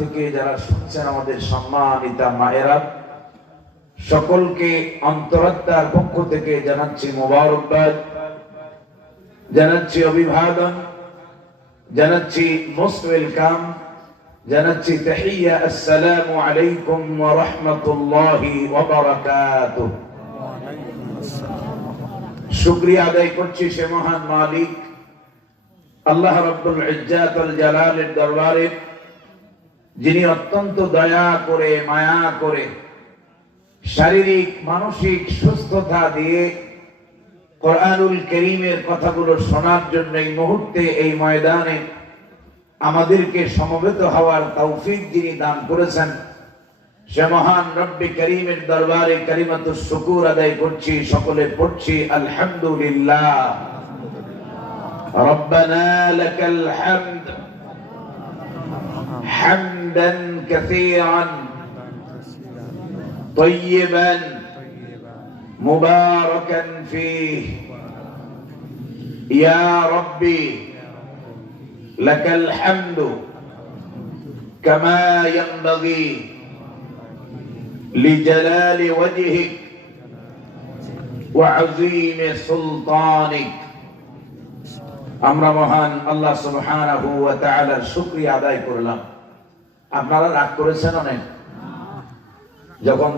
থেকে যারা শুনছেন আমাদের সম্মানিতা মায়েরা, সকলকে অন্তরাত্মার পক্ষ থেকে জানাচ্ছি মোবারকবাদ, জানাচ্ছি অভিবাদন, জানাচ্ছি মোস্ট ওয়েলকাম, জানাচ্ছি তাহিয়া, আসসালামু আলাইকুম ওয়া রাহমাতুল্লাহি ওয়া বারাকাতুহু। শুকরিয়া আদায় করছি সে মহান মালিক আল্লাহ রাব্বুল ইজ্জাত ওয়াল জালালের দরবারে, যিনি অত্যন্ত দয়া করে মায়া করে শারীরিক মানসিক সুস্থতা দিয়ে কোরআনুল কারীমের কথাগুলো শোনার জন্য এই মুহূর্তে এই ময়দানে আমাদেরকে সমবেত হওয়ার তৌফিক যিনি দান করেছেন, সে মহান রব্বে করিমের দরবারে কালিমাতুশ শুকুর আদায় করছি। সকলে পড়ছি আলহামদুলিল্লাহ। রব্বানা লাকাল হামদ হামদান কাসীরান তাইয়িবান মুবারাকান ফীহি ইয়া রব্বি লাকাল হামদু কামা ইয়ানবাগি লিজালালি ওয়াজহিক ওয়া আযীমি সুলতানিক। আমরা মহান আল্লাহ সুবহানাহু ওয়া তাআলার শুকরিয়া আদায় করলাম। আপনারা রাগ করেছেন অনেক, যখন